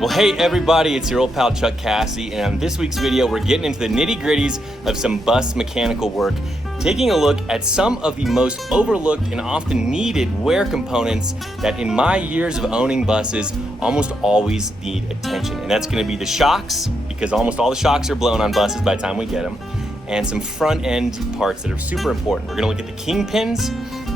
Well, hey everybody, it's your old pal Chuck Cassady, and on this week's video, we're getting into the nitty-gritties of some bus mechanical work, taking a look at some of the most overlooked and often needed wear components that in my years of owning buses almost always need attention. And that's gonna be the shocks, because almost all the shocks are blown on buses by the time we get them, and some front end parts that are super important. We're gonna look at the kingpins,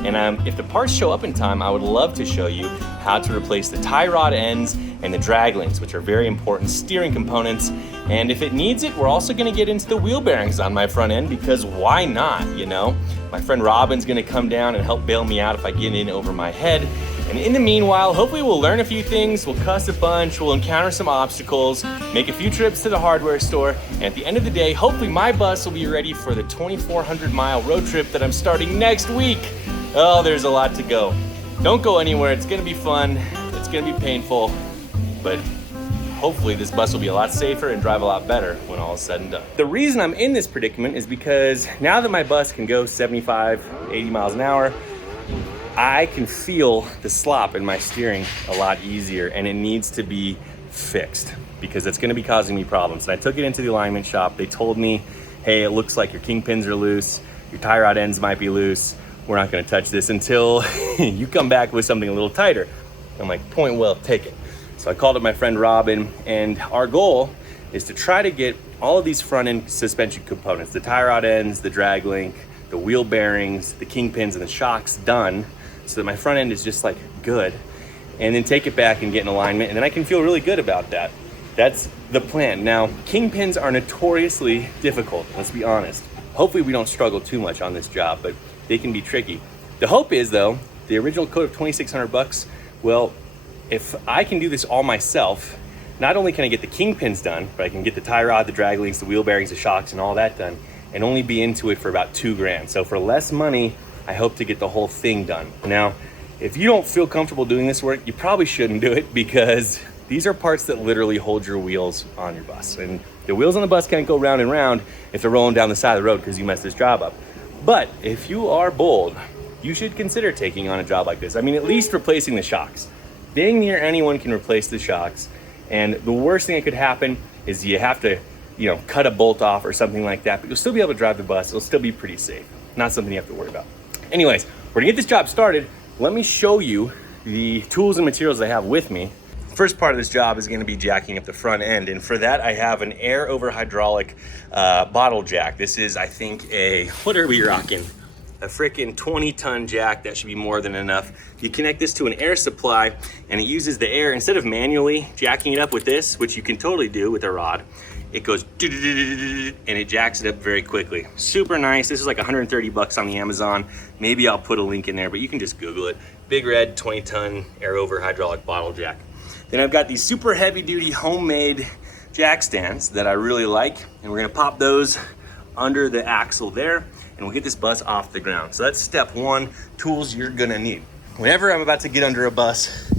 and if the parts show up in time, I would love to show you how to replace the tie rod ends and the drag links, which are very important steering components. And if it needs it, we're also gonna get into the wheel bearings on my front end, because why not, you know? My friend Robin's gonna come down and help bail me out if I get in over my head. And in the meanwhile, hopefully we'll learn a few things, we'll cuss a bunch, we'll encounter some obstacles, make a few trips to the hardware store, and at the end of the day, hopefully my bus will be ready for the 2,400-mile road trip that I'm starting next week. Oh, there's a lot to go. Don't go anywhere, it's gonna be fun, it's gonna be painful, but hopefully this bus will be a lot safer and drive a lot better when all is said and done. The reason I'm in this predicament is because now that my bus can go 75, 80 miles an hour, I can feel the slop in my steering a lot easier, and it needs to be fixed because it's gonna be causing me problems. And I took it into the alignment shop. They told me, hey, it looks like your kingpins are loose, your tie rod ends might be loose. We're not gonna touch this until you come back with something a little tighter. I'm like, point well taken. So I called up my friend Robin, and our goal is to try to get all of these front end suspension components, the tie rod ends, the drag link, the wheel bearings, the kingpins, and the shocks done so that my front end is just like good, and then take it back and get in alignment, and then I can feel really good about that. That's the plan. Now, kingpins are notoriously difficult, let's be honest. Hopefully we don't struggle too much on this job, but they can be tricky. The hope is though, the original quote of 2,600 bucks, well, if I can do this all myself, not only can I get the kingpins done, but I can get the tie rod, the drag links, the wheel bearings, the shocks, and all that done, and only be into it for about $2,000. So for less money, I hope to get the whole thing done. Now, if you don't feel comfortable doing this work, you probably shouldn't do it, because these are parts that literally hold your wheels on your bus. And the wheels on the bus can't go round and round if they're rolling down the side of the road because you messed this job up. But if you are bold, you should consider taking on a job like this. I mean, at least replacing the shocks. Being near anyone can replace the shocks. And the worst thing that could happen is you have to, you know, cut a bolt off or something like that, but you'll still be able to drive the bus. It'll still be pretty safe. Not something you have to worry about. Anyways, we're gonna get this job started. Let me show you the tools and materials I have with me. First part of this job is gonna be jacking up the front end. And for that, I have an air over hydraulic bottle jack. This is, I think, what are we rocking? A frickin' 20-ton jack. That should be more than enough. You connect this to an air supply, and it uses the air. Instead of manually jacking it up with this, which you can totally do with a rod, it goes and it jacks it up very quickly. Super nice. This is like 130 bucks on the Amazon. Maybe I'll put a link in there, but you can just Google it. Big red 20-ton air over hydraulic bottle jack. Then I've got these super heavy duty homemade jack stands that I really like, and we're gonna pop those under the axle there, and we'll get this bus off the ground. So that's step one, tools you're gonna need. Whenever I'm about to get under a bus,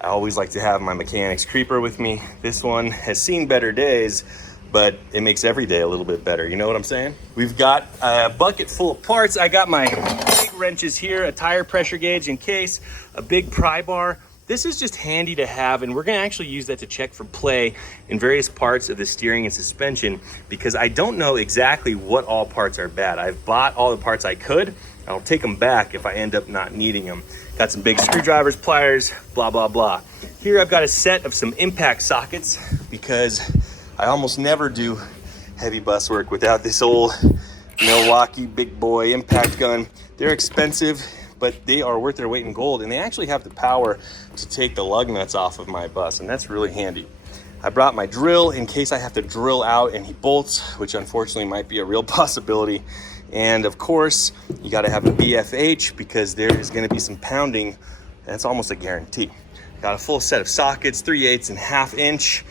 I always like to have my mechanics creeper with me. This one has seen better days, but it makes every day a little bit better. You know what I'm saying? We've got a bucket full of parts. I got my big wrenches here, a tire pressure gauge in case, a big pry bar. This is just handy to have, and we're gonna actually use that to check for play in various parts of the steering and suspension, because I don't know exactly what all parts are bad. I've bought all the parts I could. I'll take them back if I end up not needing them. Got some big screwdrivers, pliers, blah, blah, blah. Here I've got a set of some impact sockets, because I almost never do heavy bus work without this old Milwaukee big boy impact gun. They're expensive, but they are worth their weight in gold, and they actually have the power to take the lug nuts off of my bus, and that's really handy. I brought my drill in case I have to drill out any bolts, which unfortunately might be a real possibility. And of course, you gotta have a BFH, because there is gonna be some pounding, and that's almost a guarantee. Got a full set of sockets, 3/8 and 1/2 inch,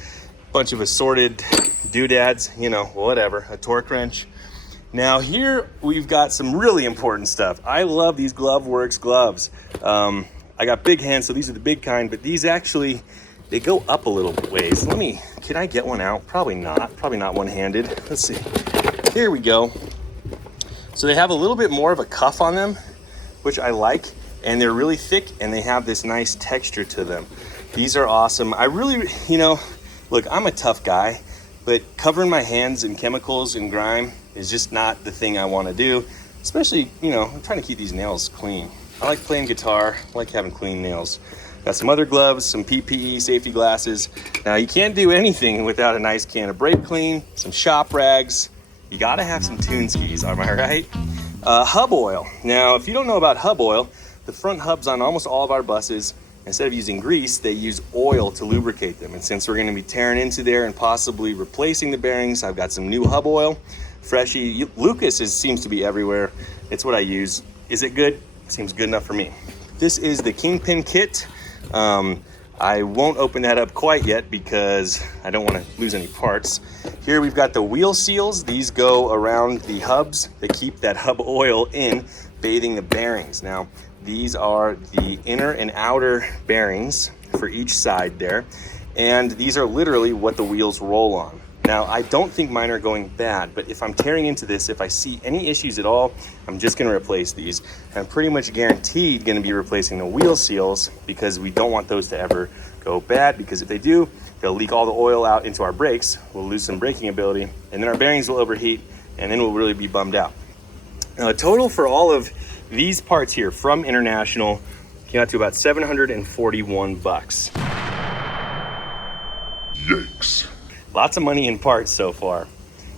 bunch of assorted doodads, you know, whatever, a torque wrench. Now here we've got some really important stuff. I love these GloveWorks gloves. I got big hands, so these are the big kind, but these actually, they go up a little ways. Can I get one out? Probably not one-handed. Let's see, here we go. So they have a little bit more of a cuff on them, which I like, and they're really thick, and they have this nice texture to them. These are awesome. I really, look, I'm a tough guy, but covering my hands in chemicals and grime is just not the thing I want to do. Especially, I'm trying to keep these nails clean. I like playing guitar, I like having clean nails. Got some other gloves, some PPE safety glasses. Now you can't do anything without a nice can of brake clean, some shop rags. You gotta have some tune skis, am I right? Hub oil. Now, if you don't know about hub oil, the front hubs on almost all of our buses, instead of using grease, they use oil to lubricate them. And since we're gonna be tearing into there and possibly replacing the bearings, I've got some new hub oil. Freshie, Lucas seems to be everywhere. It's what I use. Is it good? Seems good enough for me. This is the Kingpin kit. I won't open that up quite yet because I don't want to lose any parts. Here we've got the wheel seals. These go around the hubs that keep that hub oil in, bathing the bearings. Now, these are the inner and outer bearings for each side there. And these are literally what the wheels roll on. Now, I don't think mine are going bad, but if I'm tearing into this, if I see any issues at all, I'm just gonna replace these. I'm pretty much guaranteed gonna be replacing the wheel seals because we don't want those to ever go bad, because if they do, they'll leak all the oil out into our brakes, we'll lose some braking ability, and then our bearings will overheat, and then we'll really be bummed out. Now, the total for all of these parts here from International came out to about $741 bucks. Yikes. Lots of money in parts so far.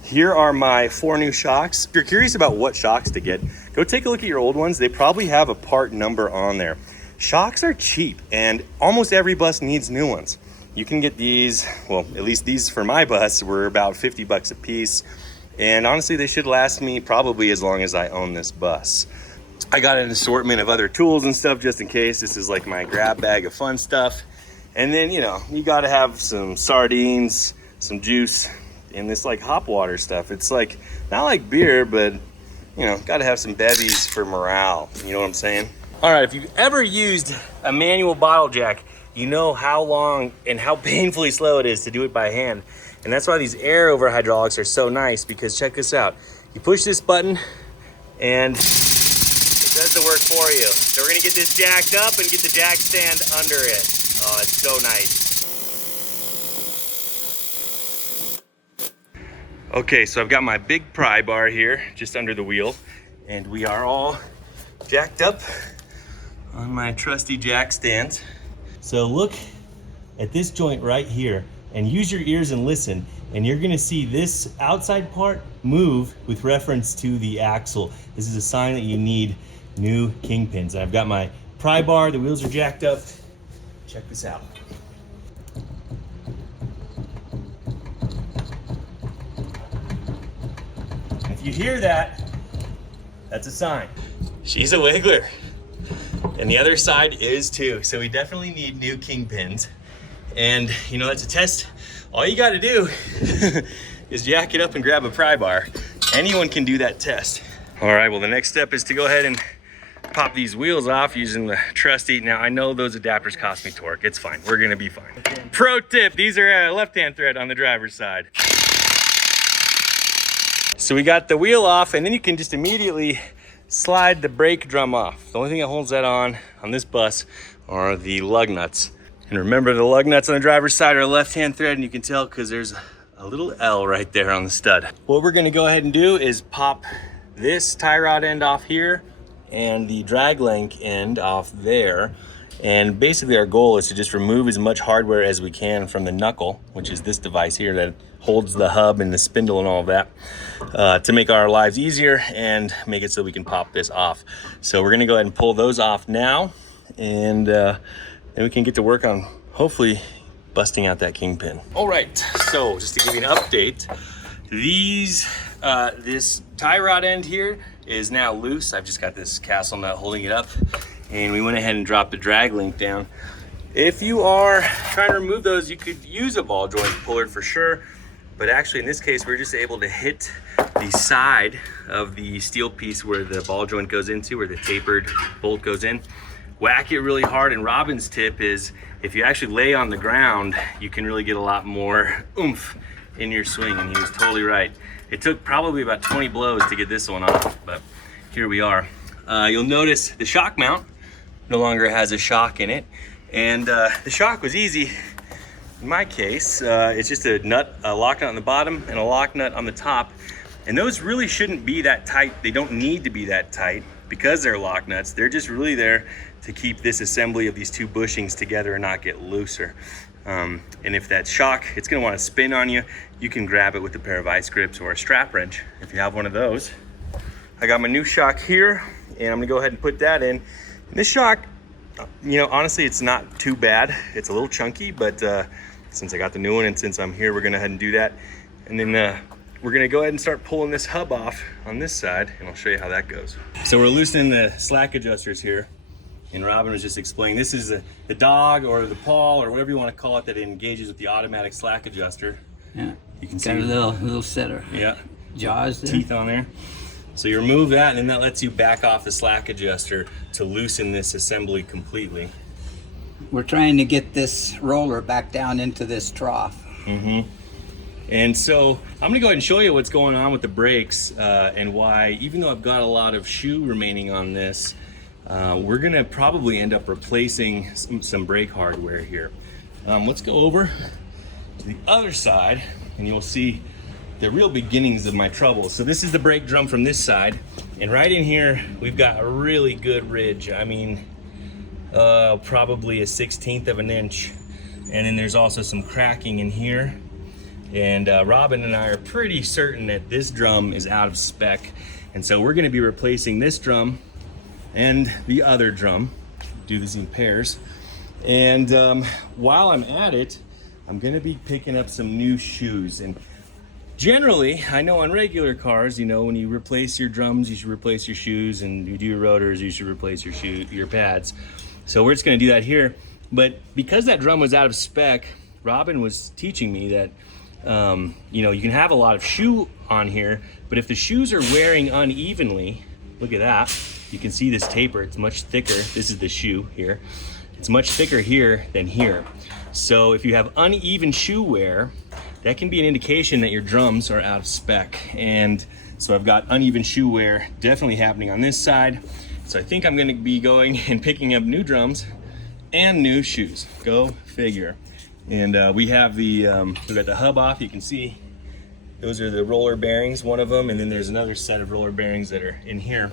Here are my 4 new shocks. If you're curious about what shocks to get, go take a look at your old ones. They probably have a part number on there. Shocks are cheap and almost every bus needs new ones. You can get these, well, at least these for my bus were about 50 bucks a piece. And honestly, they should last me probably as long as I own this bus. I got an assortment of other tools and stuff just in case. This is like my grab bag of fun stuff. And then, you gotta have some sardines, some juice, and this like hop water stuff. It's like, not like beer, but gotta have some bevies for morale. You know what I'm saying? All right, if you've ever used a manual bottle jack, you know how long and how painfully slow it is to do it by hand. And that's why these air over hydraulics are so nice, because check this out. You push this button and it does the work for you. So we're gonna get this jacked up and get the jack stand under it. Oh, it's so nice. Okay, so I've got my big pry bar here just under the wheel, and we are all jacked up on my trusty jack stand. So look at this joint right here and use your ears and listen, and you're gonna see this outside part move with reference to the axle. This is a sign that you need new kingpins. I've got my pry bar, the wheels are jacked up. Check this out. You hear that, that's a sign. She's a wiggler. And the other side is too. So we definitely need new kingpins. And that's a test. All you gotta do is jack it up and grab a pry bar. Anyone can do that test. All right, well, the next step is to go ahead and pop these wheels off using the trusty. Now, I know those adapters cost me torque. It's fine, we're gonna be fine. Pro tip, these are left-hand thread on the driver's side. So we got the wheel off, and then you can just immediately slide the brake drum off. The only thing that holds that on this bus are the lug nuts. And remember, the lug nuts on the driver's side are left-hand thread, and you can tell because there's a little L right there on the stud. What we're gonna go ahead and do is pop this tie rod end off here and the drag link end off there. And basically our goal is to just remove as much hardware as we can from the knuckle, which is this device here that holds the hub and the spindle and all of that, to make our lives easier and make it so we can pop this off. So we're gonna go ahead and pull those off now, and then we can get to work on hopefully busting out that kingpin. All right, so just to give you an update, this tie rod end here is now loose. I've just got this castle nut holding it up, and we went ahead and dropped the drag link down. If you are trying to remove those, you could use a ball joint puller for sure, but actually in this case, we're just able to hit the side of the steel piece where the ball joint goes into, where the tapered bolt goes in. Whack it really hard, and Robin's tip is if you actually lay on the ground, you can really get a lot more oomph in your swing, and he was totally right. It took probably about 20 blows to get this one off, but here we are. You'll notice the shock mount no longer has a shock in it, And the shock was easy. In my case, it's just a lock nut on the bottom and a lock nut on the top. And those really shouldn't be that tight. They don't need to be that tight because they're lock nuts. They're just really there to keep this assembly of these two bushings together and not get looser. And if that shock, it's gonna wanna spin on you, you can grab it with a pair of ice grips or a strap wrench if you have one of those. I got my new shock here, and I'm gonna go ahead and put that in. And this shock, you know, honestly, it's not too bad. It's a little chunky, but since I got the new one and since I'm here, we're gonna go ahead and do that. And then we're gonna go ahead and start pulling this hub off on this side, and I'll show you how that goes. So we're loosening the slack adjusters here. And Robin was just explaining, this is the dog or the paw or whatever you want to call it that engages with the automatic slack adjuster. Yeah, you can got see a little setter. Yeah, jaws there. Teeth on there. So you remove that, and then that lets you back off the slack adjuster to loosen this assembly completely. We're trying to get this roller back down into this trough. Mm-hmm. And so I'm gonna go ahead and show you what's going on with the brakes and why, even though I've got a lot of shoe remaining on this, we're gonna probably end up replacing some brake hardware here. Let's go over to the other side and you'll see the real beginnings of my trouble. So this is the brake drum from this side, and right in here we've got a really good ridge. I mean, probably a 1/16 of an inch. And then there's also some cracking in here. And Robin and I are pretty certain that this drum is out of spec. And so we're gonna be replacing this drum and the other drum. Do this in pairs. And while I'm at it, I'm gonna be picking up some new shoes. And generally, I know on regular cars, you know, when you replace your drums, you should replace your shoes, and you do your rotors, you should replace your pads. So we're just gonna do that here. But because that drum was out of spec, Robin was teaching me that you know, you can have a lot of shoe on here, but if the shoes are wearing unevenly, look at that, you can see this taper, it's much thicker. This is the shoe here. It's much thicker here than here. So if you have uneven shoe wear, that can be an indication that your drums are out of spec. And so I've got uneven shoe wear definitely happening on this side. So I think I'm gonna be going and picking up new drums and new shoes. Go figure. And we have we got the hub off. You can see those are the roller bearings, one of them, and then there's another set of roller bearings that are in here.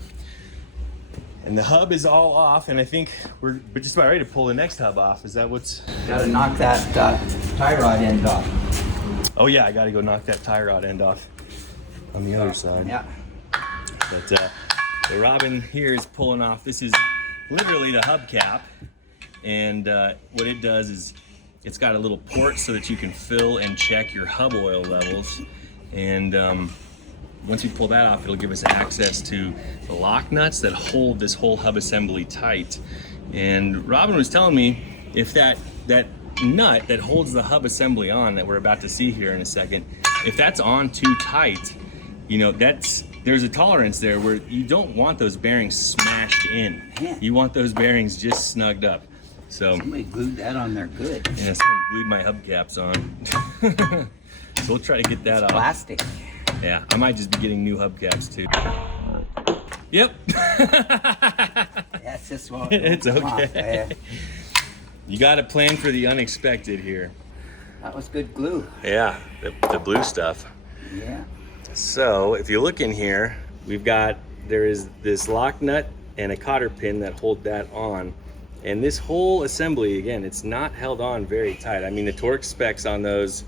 And the hub is all off, and I think we're just about ready to pull the next hub off. Is that what's? Gotta knock that tie rod end off. Oh yeah, I gotta go knock that tie rod end off on the other side. Yeah. But the Robin here is pulling off. This is literally the hubcap, and what it does is it's got a little port so that you can fill and check your hub oil levels. And once we pull that off, it'll give us access to the lock nuts that hold this whole hub assembly tight. And Robin was telling me if that nut that holds the hub assembly on that we're about to see here in a second, if that's on too tight, you know, there's a tolerance there where you don't want those bearings smashed in. You want those bearings just snugged up. So somebody glued that on there good. Yeah, somebody glued my hubcaps on. So we'll try to get that off. Plastic. Yeah, I might just be getting new hubcaps too. Yep. That's just what it's okay. You got to plan for the unexpected here. That was good glue. Yeah, the blue stuff. Yeah. So if you look in here, there is this lock nut and a cotter pin that hold that on. And this whole assembly, again, it's not held on very tight. I mean, the torque specs on those,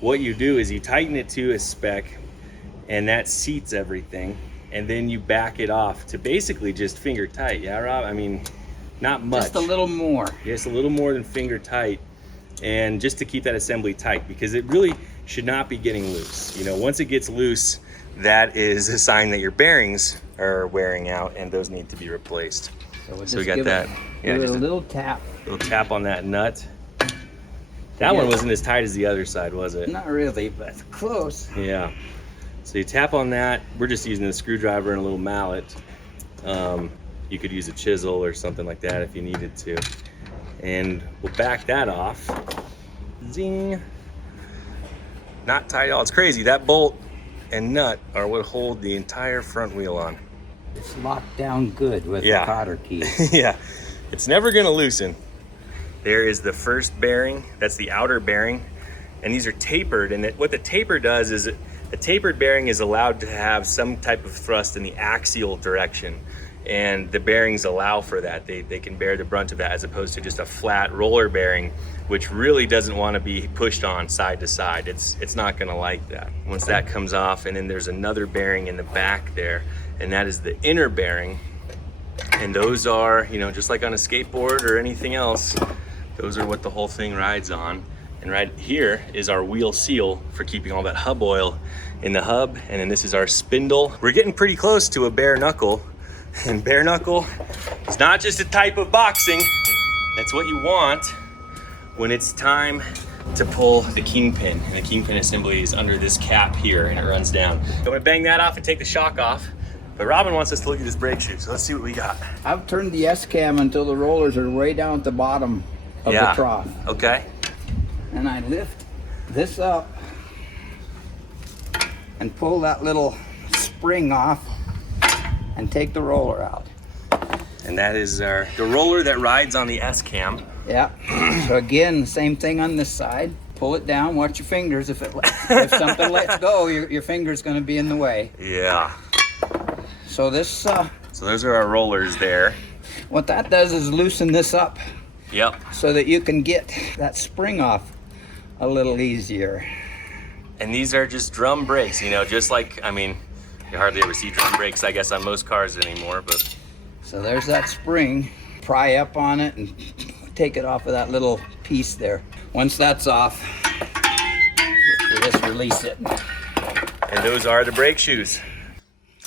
what you do is you tighten it to a spec, and that seats everything, and then you back it off to basically just finger tight. Yeah, Rob? I mean, not much. Just a little more. Just a little more than finger tight, and just to keep that assembly tight, because it really should not be getting loose. You know, once it gets loose, that is a sign that your bearings are wearing out, and those need to be replaced. So we got that. Yeah, just a little tap. Little tap on that nut. That one wasn't as tight as the other side, was it? Not really, but close. Yeah. So you tap on that. We're just using a screwdriver and a little mallet. You could use a chisel or something like that if you needed to. And we'll back that off. Zing. Not tight at all. It's crazy. That bolt and nut are what hold the entire front wheel on. It's locked down good with the cotter key. Yeah. It's never gonna loosen. There is the first bearing, that's the outer bearing, and these are tapered, and what the taper does is a tapered bearing is allowed to have some type of thrust in the axial direction, and the bearings allow for that. They can bear the brunt of that, as opposed to just a flat roller bearing, which really doesn't want to be pushed on side to side. It's not going to like that. Once that comes off, and then there's another bearing in the back there, and that is the inner bearing. And those are, you know, just like on a skateboard or anything else, those are what the whole thing rides on. And right here is our wheel seal for keeping all that hub oil in the hub. And then this is our spindle. We're getting pretty close to a bare knuckle. And bare knuckle is not just a type of boxing. That's what you want when it's time to pull the kingpin. And the kingpin assembly is under this cap here, and it runs down. I'm gonna bang that off and take the shock off. But Robin wants us to look at his brake shoe, so let's see what we got. I've turned the S-cam until the rollers are way down at the bottom of the trough. Okay. And I lift this up and pull that little spring off and take the roller out. And that is the roller that rides on the S-cam. Yeah. So again, the same thing on this side. Pull it down, watch your fingers. If something lets go, your finger's gonna be in the way. Yeah. So this, so those are our rollers there. what that does is loosen this up. Yep. So that you can get that spring off a little easier. And these are just drum brakes, you know, just like, I mean, you hardly ever see drum brakes, I guess, on most cars anymore, but. So there's that spring. Pry up on it and take it off of that little piece there. Once that's off, you just release it. And those are the brake shoes.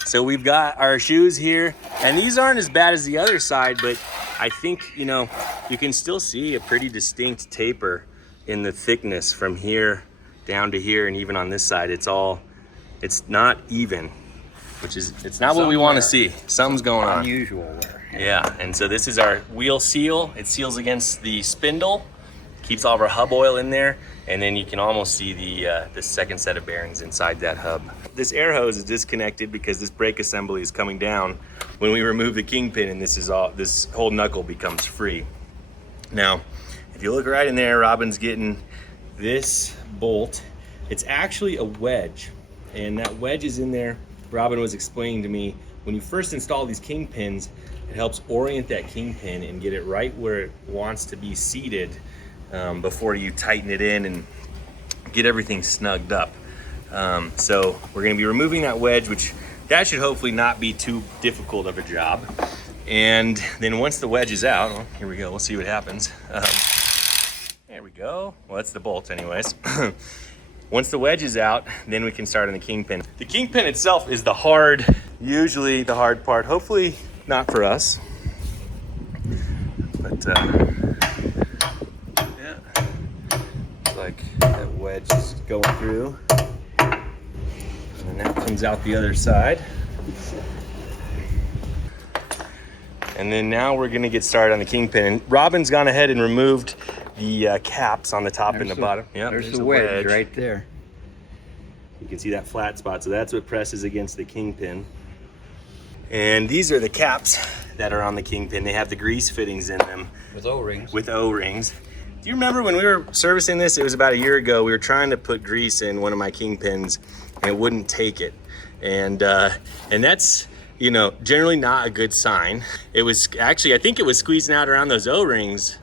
So we've got our shoes here, and these aren't as bad as the other side, but I think, you know, you can still see a pretty distinct taper in the thickness from here down to here, and even on this side, it's not even, which is, it's not what we want to see. Something's going on. Unusual there. Yeah, and so this is our wheel seal. It seals against the spindle, keeps all of our hub oil in there, and then you can almost see the second set of bearings inside that hub. This air hose is disconnected because this brake assembly is coming down when we remove the kingpin, and this whole knuckle becomes free. Now, if you look right in there, Robin's getting this bolt. It's actually a wedge, and that wedge is in there. Robin was explaining to me, when you first install these kingpins, it helps orient that kingpin and get it right where it wants to be seated before you tighten it in and get everything snugged up. So we're gonna be removing that wedge, which that should hopefully not be too difficult of a job. And then once the wedge is out, well, here we go, we'll see what happens. There we go. Well, that's the bolt anyways. Once the wedge is out, then we can start on the kingpin. The kingpin itself is usually the hard part. Hopefully not for us. But yeah, it's like that wedge is going through. And that comes out the other side. And then now we're gonna get started on the kingpin. And Robin's gone ahead and removed the caps on the top and the bottom. Yep, there's the wedge right there. You can see that flat spot. So that's what presses against the kingpin. And these are the caps that are on the kingpin. They have the grease fittings in them. With O-rings. With O-rings. Do you remember when we were servicing this? It was about a year ago. We were trying to put grease in one of my kingpins, and it wouldn't take it. And that's, you know, generally not a good sign. It was actually, I think it was squeezing out around those O-rings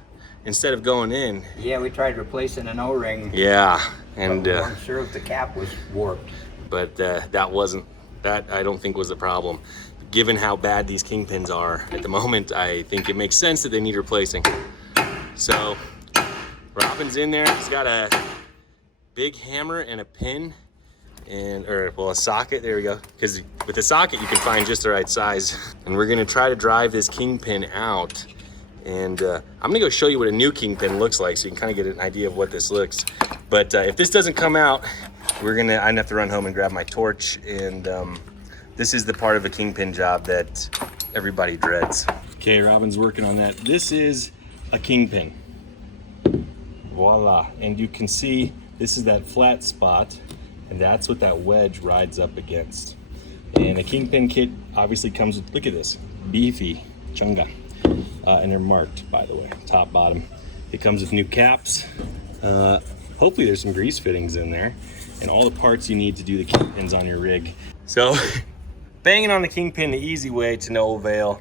instead of going in. Yeah, we tried replacing an O-ring. Yeah, and we weren't sure if the cap was warped. But that I don't think was the problem. Given how bad these kingpins are at the moment, I think it makes sense that they need replacing. So Robin's in there. He's got a big hammer and a pin, a socket. There we go. Because with the socket, you can find just the right size. And we're gonna try to drive this kingpin out. And I'm gonna go show you what a new kingpin looks like, so you can kind of get an idea of what this looks. But if this doesn't come out, I'm gonna have to run home and grab my torch. And this is the part of a kingpin job that everybody dreads. Okay, Robin's working on that. This is a kingpin. Voila. And you can see this is that flat spot, and that's what that wedge rides up against. And a kingpin kit obviously comes with, look at this, beefy chunga. And they're marked, by the way, top, bottom. It comes with new caps. Hopefully there's some grease fittings in there and all the parts you need to do the kingpins on your rig. So banging on the kingpin the easy way to no avail.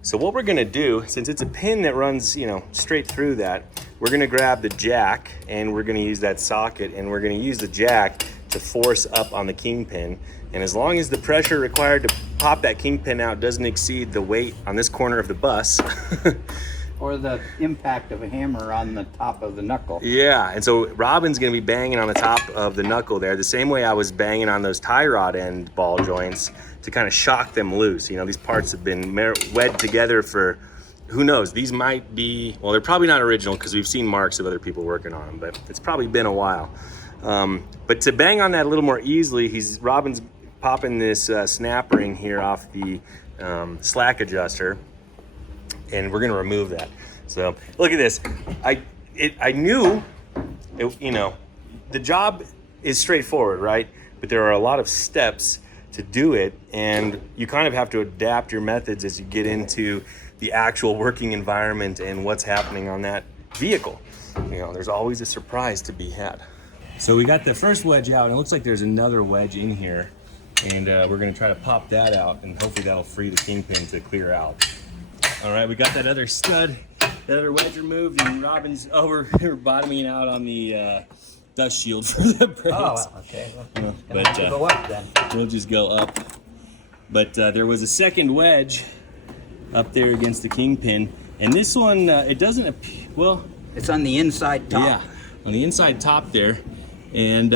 So what we're gonna do, since it's a pin that runs, you know, straight through that, we're gonna grab the jack and we're gonna use that socket and we're gonna use the jack to force up on the kingpin. And as long as the pressure required to pop that kingpin out doesn't exceed the weight on this corner of the bus, or the impact of a hammer on the top of the knuckle. Yeah, and so Robin's gonna be banging on the top of the knuckle there, the same way I was banging on those tie rod end ball joints to kind of shock them loose. You know, these parts have been wed together for, who knows, these might be, well, they're probably not original because we've seen marks of other people working on them, but it's probably been a while. But to bang on that a little more easily, Robin's popping this snap ring here off the slack adjuster, and we're gonna remove that. So look at this. I knew, you know, the job is straightforward, right? But there are a lot of steps to do it, and you kind of have to adapt your methods as you get into the actual working environment and what's happening on that vehicle. You know, there's always a surprise to be had. So we got the first wedge out, and it looks like there's another wedge in here, and we're gonna try to pop that out, and hopefully that'll free the kingpin to clear out. All right, we got that other stud, that other wedge removed, and Robin's we're bottoming out on the dust shield for the brakes. Oh, okay. Well, but go up then. we'll just go up. But there was a second wedge up there against the kingpin, and this one, it doesn't appear, well, it's on the inside top. Yeah, on the inside top there, and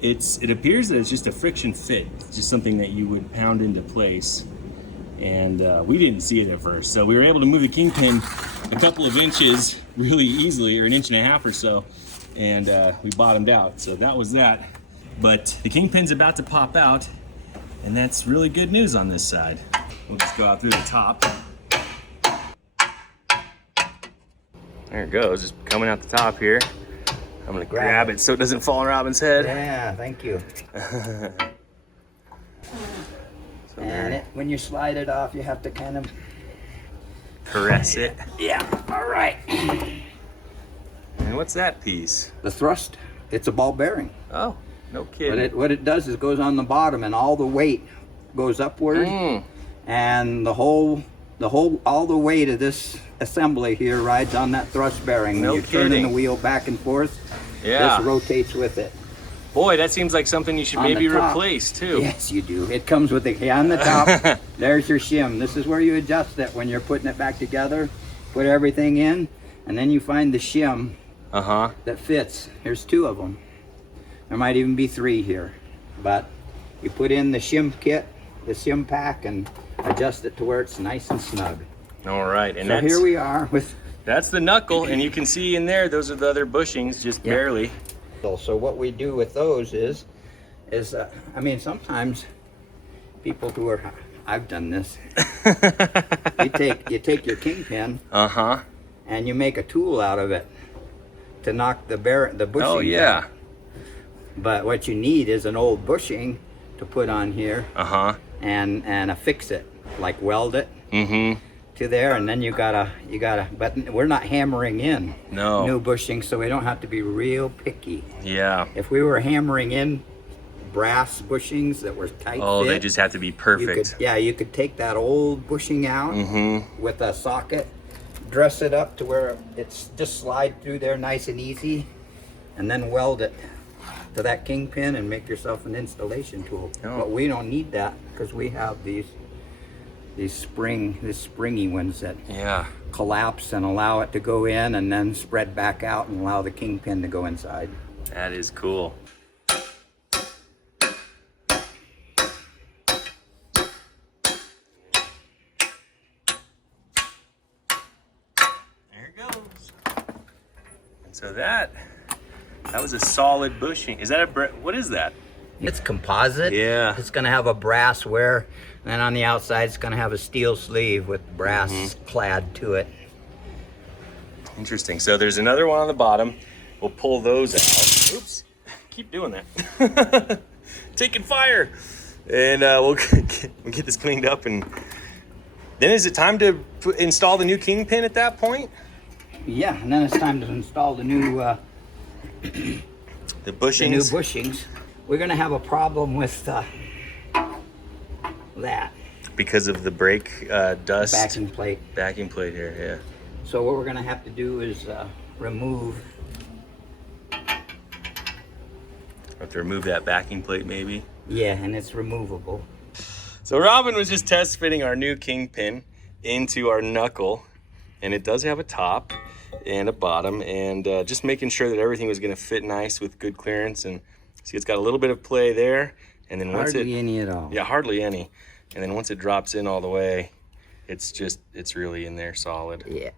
it appears that it's just a friction fit. It's just something that you would pound into place. And we didn't see it at first. So we were able to move the kingpin a couple of inches really easily, or an inch and a half or so, and we bottomed out. So that was that. But the kingpin's about to pop out, and that's really good news on this side. We'll just go out through the top. There it goes, just coming out the top here. I'm gonna grab it so it doesn't fall on Robin's head. Yeah, thank you. And when you slide it off, you have to kind of caress it. Yeah, all right. And what's that piece? The thrust. It's a ball bearing. Oh, no kidding. But what it does is it goes on the bottom, and all the weight goes upward, and all the weight of this assembly here rides on that thrust bearing. No When you're turning the wheel back and forth, yeah, this rotates with it. Boy, that seems like something you should maybe replace too. Yes, you do. It comes with the on the top. There's your shim. This is where you adjust it when you're putting it back together. Put everything in, and then you find the shim that fits. Here's 2 of them. There might even be 3 here, but you put in the shim kit, the shim pack, and adjust it to where it's nice and snug. All right, and so that's, here we are with. That's the knuckle, and you can see in there those are the other bushings, just barely. So what we do with those is I mean, sometimes people who are, I've done this. you take your kingpin, and you make a tool out of it to knock the bushing. Oh yeah. Out. But what you need is an old bushing to put on here, and affix it, like weld it. To there, and then you gotta, but we're not hammering in new bushings, so we don't have to be real picky. Yeah. If we were hammering in brass bushings that were tight fit, they just have to be perfect. You could take that old bushing out with a socket, dress it up to where it's just slide through there nice and easy, and then weld it to that kingpin and make yourself an installation tool. But we don't need that because we have these springy ones that collapse and allow it to go in and then spread back out and allow the kingpin to go inside. That is cool. There it goes. And so that was a solid bushing. Is that what is that? It's composite. Yeah. It's gonna have a brass wear, and then on the outside it's gonna have a steel sleeve with brass clad to it. Interesting. So there's another one on the bottom. We'll pull those out. Oops. Keep doing that. Taking fire. And we'll get this cleaned up, and then is it time to install the new kingpin at that point? Yeah, and then it's time to install the new The the bushings. new bushings. We're gonna have a problem with that Because of the brake dust. backing plate. here, yeah. So what we're gonna have to do is remove. Have to remove that backing plate maybe. Yeah, and it's removable. So Robin was just test fitting our new kingpin into our knuckle, and it does have a top and a bottom, and just making sure that everything was going to fit nice with good clearance. And see, it's got a little bit of play there, and then once hardly any at all. Yeah, hardly any. And then once it drops in all the way, it's really in there solid. Yeah,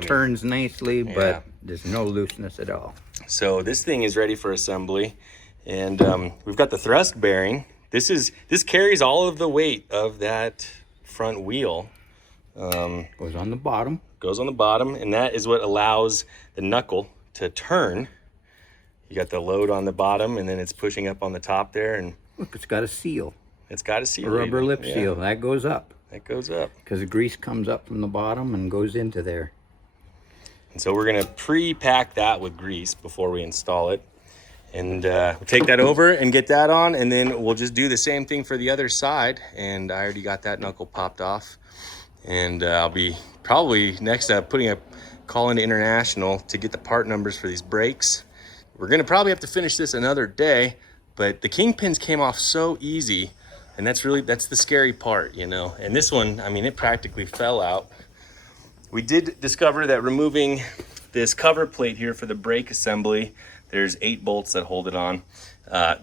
turns nicely, yeah. but there's no looseness at all. So this thing is ready for assembly, and we've got the thrust bearing. This carries all of the weight of that front wheel. Goes on the bottom. Goes on the bottom, and that is what allows the knuckle to turn. You got the load on the bottom, and then it's pushing up on the top there, and Look, it's got a seal. It's got a seal. A rubber even. lip seal. That goes up. That goes up. Because the grease comes up from the bottom and goes into there. And so we're gonna pre-pack that with grease before we install it. And we'll take that over and get that on, and then we'll just do the same thing for the other side. And I already got that knuckle popped off. And I'll be probably next up putting a call into International to get the part numbers for these brakes. We're gonna probably have to finish this another day, but the kingpins came off so easy, and that's the scary part, you know. And this one, I mean, it practically fell out. We did discover that removing this cover plate here for the brake assembly, there's 8 bolts that hold it on,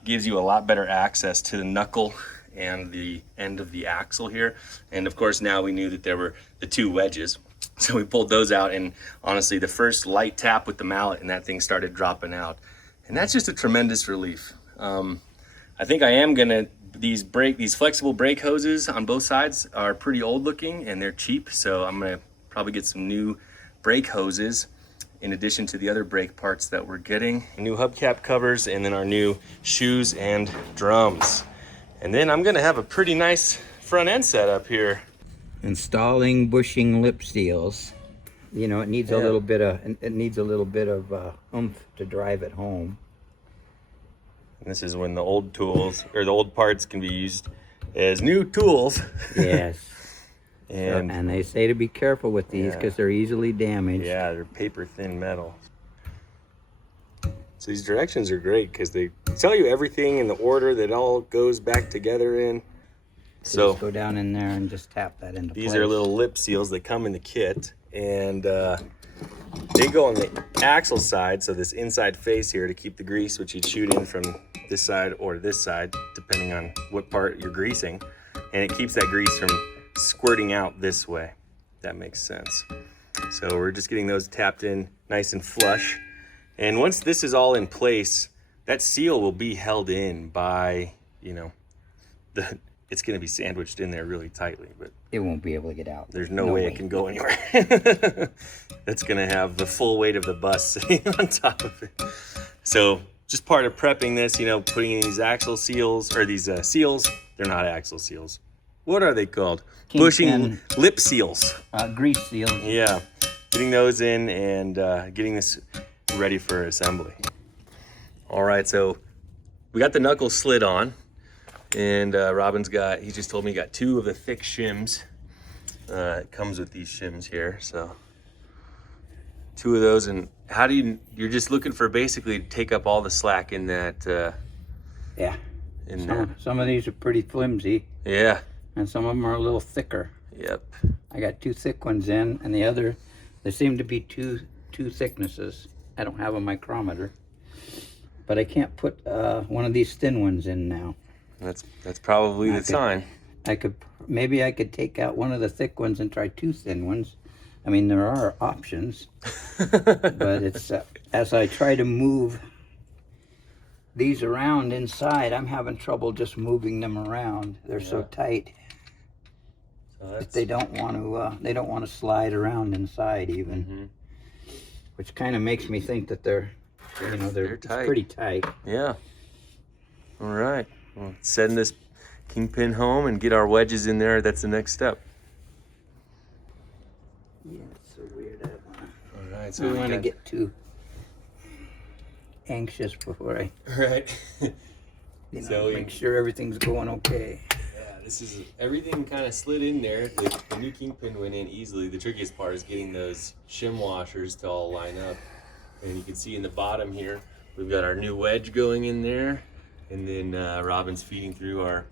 gives you a lot better access to the knuckle and the end of the axle here. And of course, now we knew that there were the 2 wedges. So we pulled those out, and honestly, the first light tap with the mallet and that thing started dropping out. And that's just a tremendous relief. I think I am gonna, these flexible brake hoses on both sides are pretty old looking and they're cheap. So I'm gonna probably get some new brake hoses in addition to the other brake parts that we're getting. New hubcap covers, and then our new shoes and drums. And then I'm gonna have a pretty nice front end setup here. Installing bushing lip seals. You know, it needs a little bit of oomph to drive it home. And this is when the old tools or the old parts can be used as new tools. Yes. And they say to be careful with these because they're easily damaged. Yeah, they're paper thin metal. So these directions are great because they tell you everything in the order that all goes back together in. So just go down in there and just tap that into these place. are little lip seals that come in the kit, and they go on the axle side, so this inside face here to keep the grease, which you'd shoot in from this side or this side, depending on what part you're greasing, and it keeps that grease from squirting out this way. If that makes sense. So we're just getting those tapped in nice and flush, and once this is all in place, that seal will be held in by, you know, it's going to be sandwiched in there really tightly, but it won't be able to get out. There's no way it can go anywhere. That's going to have the full weight of the bus sitting on top of it. So just part of prepping this, you know, putting in these axle seals, or these seals. They're not axle seals. What are they called? Bushing lip seals. Grease seals. Yeah. Getting those in and getting this ready for assembly. All right, so we got the knuckles slid on. And Robin's he just told me he got 2 of the thick shims. It comes with these shims here, so 2 of those. And how do you're just looking for basically to take up all the slack in that. Yeah. Some of these are pretty flimsy. Yeah. And some of them are a little thicker. Yep. I got 2 thick ones in, and there seem to be two thicknesses. I don't have a micrometer, but I can't put one of these thin ones in now. That's probably the sign. Maybe I could take out one of the thick ones and try 2 thin ones. I mean, there are options, but it's as I try to move these around inside, I'm having trouble just moving them around. They're so tight. So they don't want to slide around inside even, which kind of makes me think that they're tight. Pretty tight. Yeah. All right. Well, send this kingpin home and get our wedges in there. That's the next step. Yeah, it's so weird. right, so I don't want to get too anxious before I make sure everything's going okay. Yeah, this is everything kind of slid in there. The new kingpin went in easily. The trickiest part is getting those shim washers to all line up. And you can see in the bottom here, we've got our new wedge going in there, and then Robin's feeding through our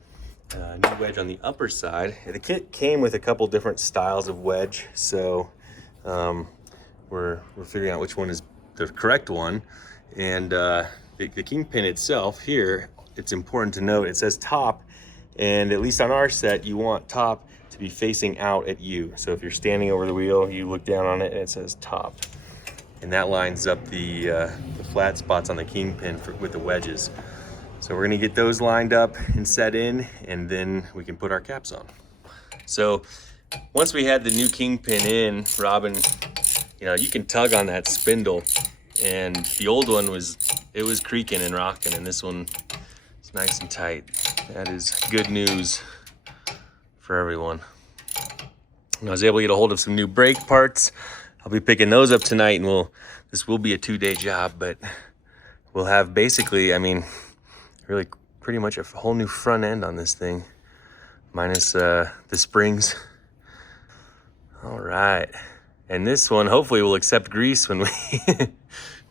new wedge on the upper side. The kit came with a couple different styles of wedge, so we're figuring out which one is the correct one. And the kingpin itself here, it's important to note, it says top, and at least on our set, you want top to be facing out at you. So if you're standing over the wheel, you look down on it and it says top. And that lines up the flat spots on the kingpin with the wedges. So we're gonna get those lined up and set in, and then we can put our caps on. So once we had the new kingpin in, Robin, you can tug on that spindle, and the old one was creaking and rocking, and this one is nice and tight. That is good news for everyone. And I was able to get a hold of some new brake parts. I'll be picking those up tonight, and this will be a 2-day job, but we'll have basically, really pretty much a whole new front end on this thing, minus the springs. All right, and this one hopefully will accept grease when we when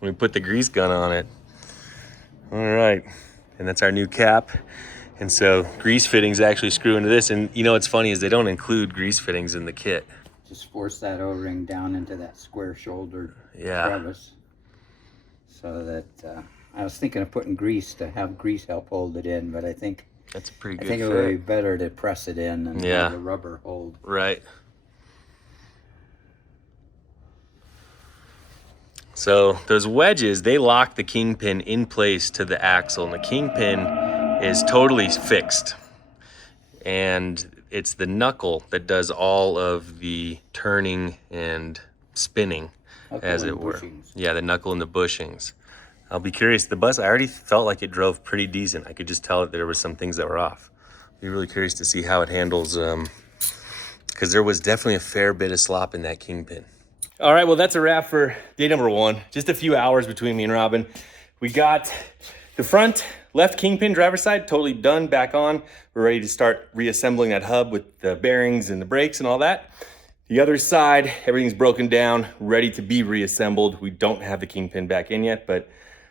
we put the grease gun on it. All right, and that's our new cap. And so grease fittings actually screw into this, and what's funny is they don't include grease fittings in the kit. Just force that O-ring down into that square shoulder crevice, so that I was thinking of putting grease to have grease help hold it in, but I think that's a pretty good I think it would be better to press it in and have the rubber hold. Right. So those wedges, they lock the kingpin in place to the axle, and the kingpin is totally fixed. And it's the knuckle that does all of the turning and spinning, as it were. Yeah, the knuckle and the bushings. I'll be curious. The bus, I already felt like it drove pretty decent. I could just tell that there was some things that were off. I'll be really curious to see how it handles, because there was definitely a fair bit of slop in that kingpin. All right, well, that's a wrap for day number 1. Just a few hours between me and Robin. We got the front left kingpin driver's side totally done, back on. We're ready to start reassembling that hub with the bearings and the brakes and all that. The other side, everything's broken down, ready to be reassembled. We don't have the kingpin back in yet, but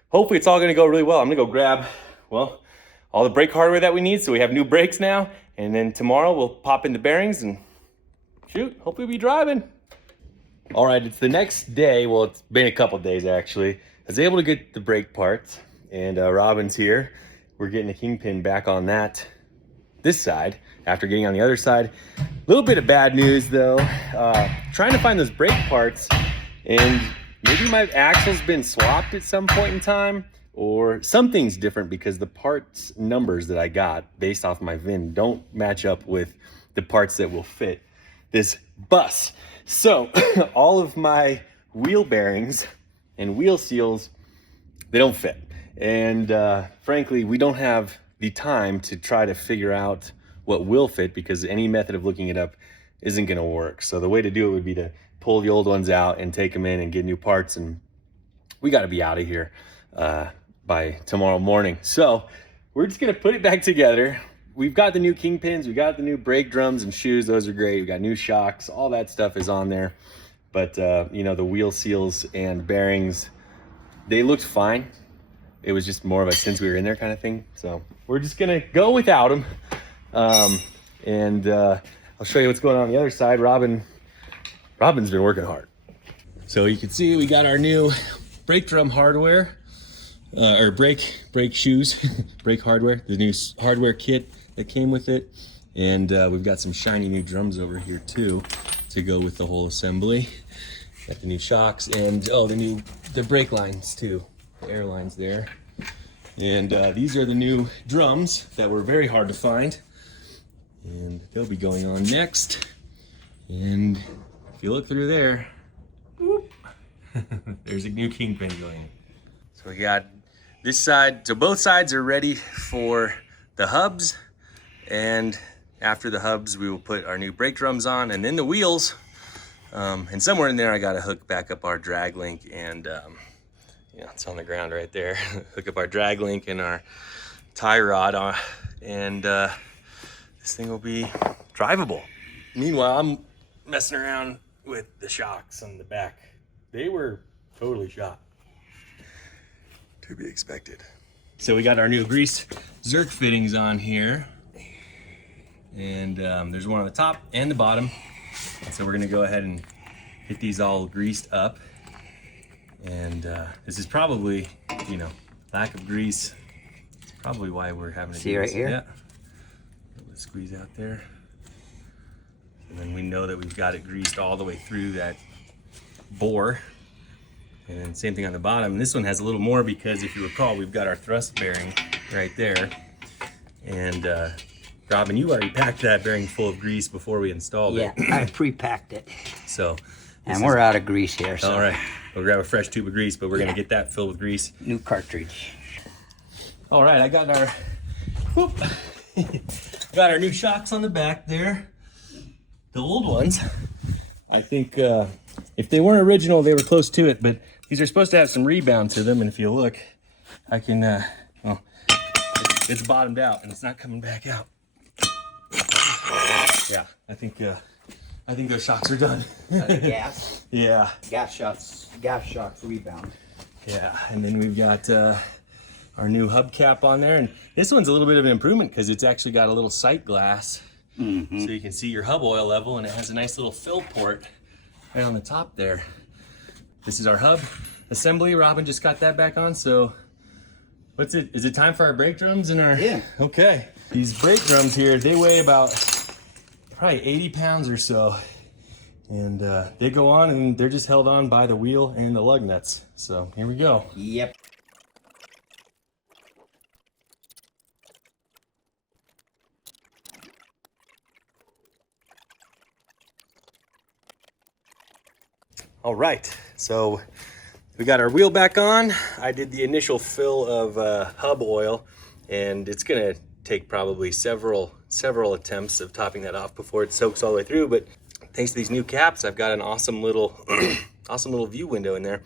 hopefully it's all gonna go really well. I'm gonna go grab, all the brake hardware that we need, so we have new brakes now, and then tomorrow we'll pop in the bearings and shoot, hopefully we'll be driving. All right, it's the next day. Well, it's been a couple days actually. I was able to get the brake parts, and Robin's here. We're getting the kingpin back on this side after getting on the other side. A little bit of bad news though. Trying to find those brake parts, and maybe my axle's been swapped at some point in time, or something's different, because the parts numbers that I got based off my VIN don't match up with the parts that will fit this bus. So all of my wheel bearings and wheel seals, they don't fit. And frankly, we don't have the time to try to figure out what will fit, because any method of looking it up isn't gonna work. So the way to do it would be to pull the old ones out and take them in and get new parts, and we gotta be out of here by tomorrow morning. So we're just gonna put it back together. We've got the new kingpins, we got the new brake drums and shoes, those are great. We got new shocks, all that stuff is on there. But the wheel seals and bearings, they looked fine. It was just more of a since we were in there kind of thing. So we're just gonna go without them. I'll show you what's going on the other side. Robin's been working hard. So you can see we got our new brake drum hardware, or brake shoes, brake hardware, the new hardware kit that came with it. And we've got some shiny new drums over here too to go with the whole assembly. Got the new shocks and the brake lines too, the air lines there. And these are the new drums that were very hard to find, and they'll be going on next. And if you look through there, whoop, there's a new kingpin going in. So we got this side, so both sides are ready for the hubs, and after the hubs we will put our new brake drums on, and then the wheels. And somewhere in there, I got to hook back up our drag link, and yeah, it's on the ground right there. Hook up our drag link and our tie rod on, and this thing will be drivable. Meanwhile, I'm messing around with the shocks on the back. They were totally shot. To be expected. So we got our new grease Zerk fittings on here, and there's one on the top and the bottom. So we're gonna go ahead and get these all greased up. And this is probably, you know, lack of grease. It's probably why we're having to see right here. Yeah. Let's squeeze out there. And then we know that we've got it greased all the way through that bore. And then same thing on the bottom. This one has a little more because if you recall, we've got our thrust bearing right there. And Robin, you already packed that bearing full of grease before we installed it. Yeah, I pre-packed it. So, and we're out of grease here. So. All right, we'll grab a fresh tube of grease, but we're gonna get that filled with grease. New cartridge. All right, I got our, whoop, got our new shocks on the back there. The old ones, I think if they weren't original, they were close to it, but these are supposed to have some rebound to them. And if you look, I can, well, it's bottomed out and it's not coming back out. Yeah, I think those shocks are done. Gas. Yeah. Gas shocks rebound. Yeah, and then we've got our new hubcap on there, and this one's a little bit of an improvement because it's actually got a little sight glass, so you can see your hub oil level, and it has a nice little fill port right on the top there. This is our hub assembly. Robin just got that back on, so what's it? Is it time for our brake drums and our? Yeah. Okay. These brake drums here, they weigh about probably 80 pounds or so, and they go on and they're just held on by the wheel and the lug nuts. So here we go. Yep. All right, so we got our wheel back on. I did the initial fill of hub oil, and it's gonna take probably several attempts of topping that off before it soaks all the way through. But thanks to these new caps, I've got an awesome little view window in there.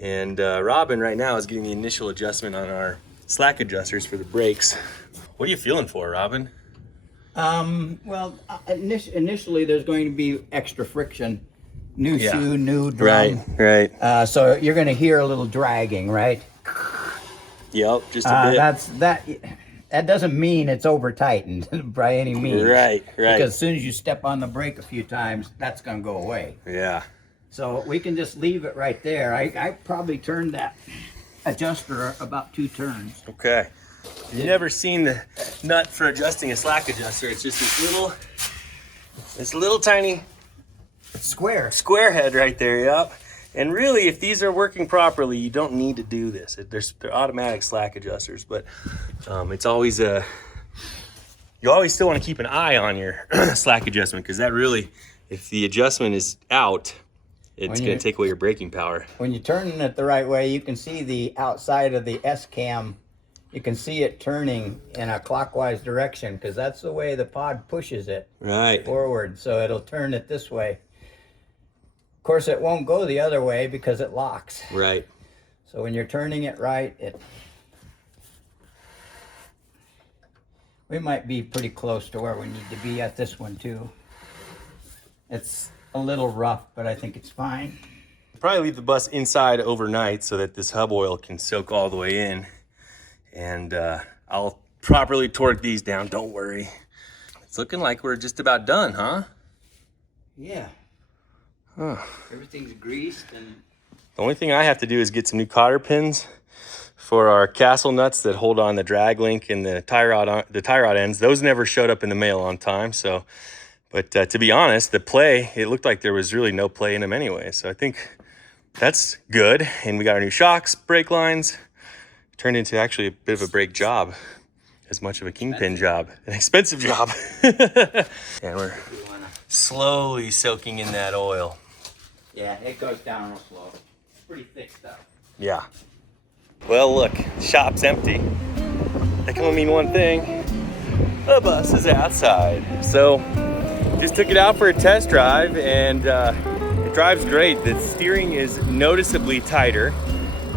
And Robin right now is getting the initial adjustment on our slack adjusters for the brakes. What are you feeling for, Robin? Well, initially there's going to be extra friction. New shoe, new drum. Right. So you're going to hear a little dragging, right? Yep, just a bit. That doesn't mean it's over tightened by any means. Right. Because as soon as you step on the brake a few times, that's going to go away. Yeah. So we can just leave it right there. I probably turned that adjuster about 2 turns. Okay. You've never seen the nut for adjusting a slack adjuster. It's just this little tiny Square head right there, yep. And really, if these are working properly, you don't need to do this. They're automatic slack adjusters, but it's always you always still want to keep an eye on your slack adjustment, because that really, if the adjustment is out, it's going to take away your braking power. When you're turning it the right way, you can see the outside of the S-cam. You can see it turning in a clockwise direction, because that's the way the pod pushes it forward. So it'll turn it this way. Of course, it won't go the other way because it locks. Right. So when you're turning it right, we might be pretty close to where we need to be at this one too. It's a little rough, but I think it's fine. Probably leave the bus inside overnight so that this hub oil can soak all the way in. And I'll properly torque these down, don't worry. It's looking like we're just about done, huh? Yeah. Huh. Everything's greased, and the only thing I have to do is get some new cotter pins for our castle nuts that hold on the drag link and the tie rod ends. Those never showed up in the mail on time. So, but to be honest, the play, it looked like there was really no play in them anyway. So I think that's good. And we got our new shocks, brake lines. Turned into actually a bit of a brake job, as much of a kingpin job, an expensive job. And we're slowly soaking in that oil. Yeah, it goes down real slow. It's pretty thick stuff. Yeah. Well, look, shop's empty. That can only mean one thing. The bus is outside. So just took it out for a test drive, and It drives great. The steering is noticeably tighter,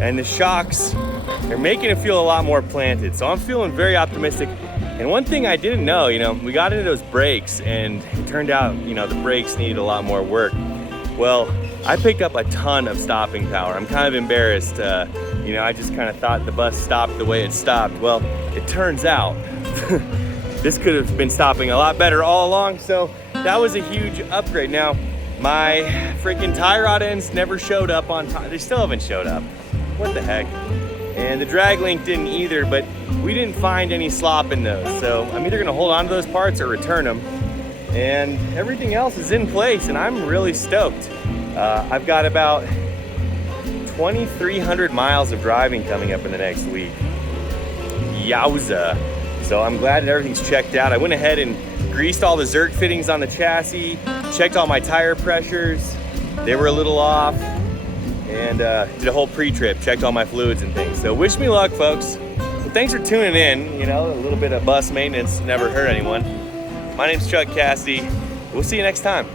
and the shocks, they're making it feel a lot more planted. So I'm feeling very optimistic. And one thing I didn't know, we got into those brakes, and it turned out, the brakes needed a lot more work. Well, I picked up a ton of stopping power. I'm kind of embarrassed. I just kind of thought the bus stopped the way it stopped. Well, it turns out this could have been stopping a lot better all along. So that was a huge upgrade. Now, my freaking tie rod ends never showed up on time. They still haven't showed up. What the heck? And the drag link didn't either, but we didn't find any slop in those. So I'm either gonna hold on to those parts or return them. And everything else is in place, and I'm really stoked. I've got about 2,300 miles of driving coming up in the next week. Yowza. So I'm glad that everything's checked out. I went ahead and greased all the Zerk fittings on the chassis, checked all my tire pressures. They were a little off, and did a whole pre-trip, checked all my fluids and things. So wish me luck, folks. Well, thanks for tuning in. A little bit of bus maintenance never hurt anyone. My name's Chuck Cassidy. We'll see you next time.